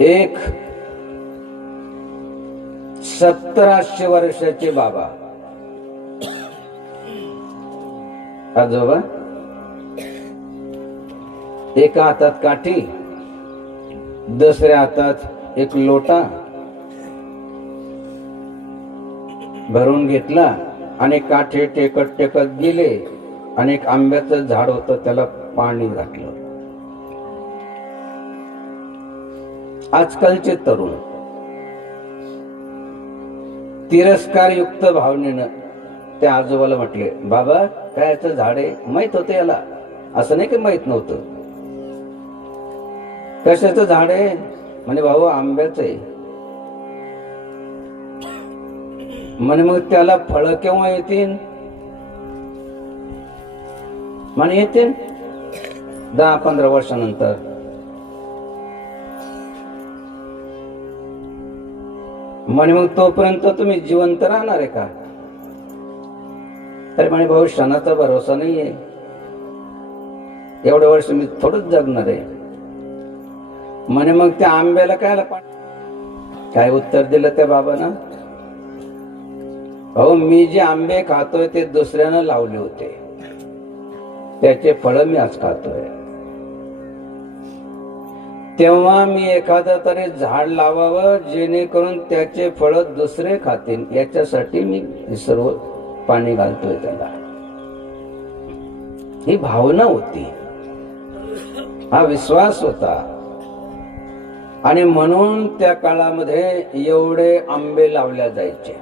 एक 1700 वर्षाचे बाबा आजोबा, एका हातात काठी, दुसऱ्या हातात एक लोटा भरून घेतला आणि काठी टेकत टेकत गेले आणि एक आंब्याचं झाड होतं, त्याला पाणी घातलं. आजकालचे तरुण तिरस्कारयुक्त भावनेनं त्या आजोबाला म्हटले, बाबा कायचं झाड आहे? माहित होतं याला? असं नाही की माहित नव्हतं. कशाचं झाड आहे? म्हणे भाऊ आंब्याचं आहे. म्हणे मग त्याला फळं केव्हा येतील? म्हणे येतील 10-15 वर्षानंतर. म्हणे मग तोपर्यंत तुम्ही जिवंत राहणार आहे का? तर म्हणे भाऊ क्षणाचा भरोसा नाहीये, एवढे वर्ष मी थोडंच जगणार आहे. म्हणे मग त्या आंब्याला काय उत्तर दिलं त्या बाबांना? भाऊ मी जे आंबे खातोय ते दुसऱ्यानं लावले होते, त्याचे फळ मी आज खातोय. तेव्हा मी एखादं तरी झाड लावावं जेणेकरून त्याचे फळ दुसरे खातील, याच्यासाठी मी सर्व पाणी घालतोय त्याला. ही भावना होती, हा विश्वास होता. आणि म्हणून त्या काळामध्ये एवढे आंबे लावल्या जायचे.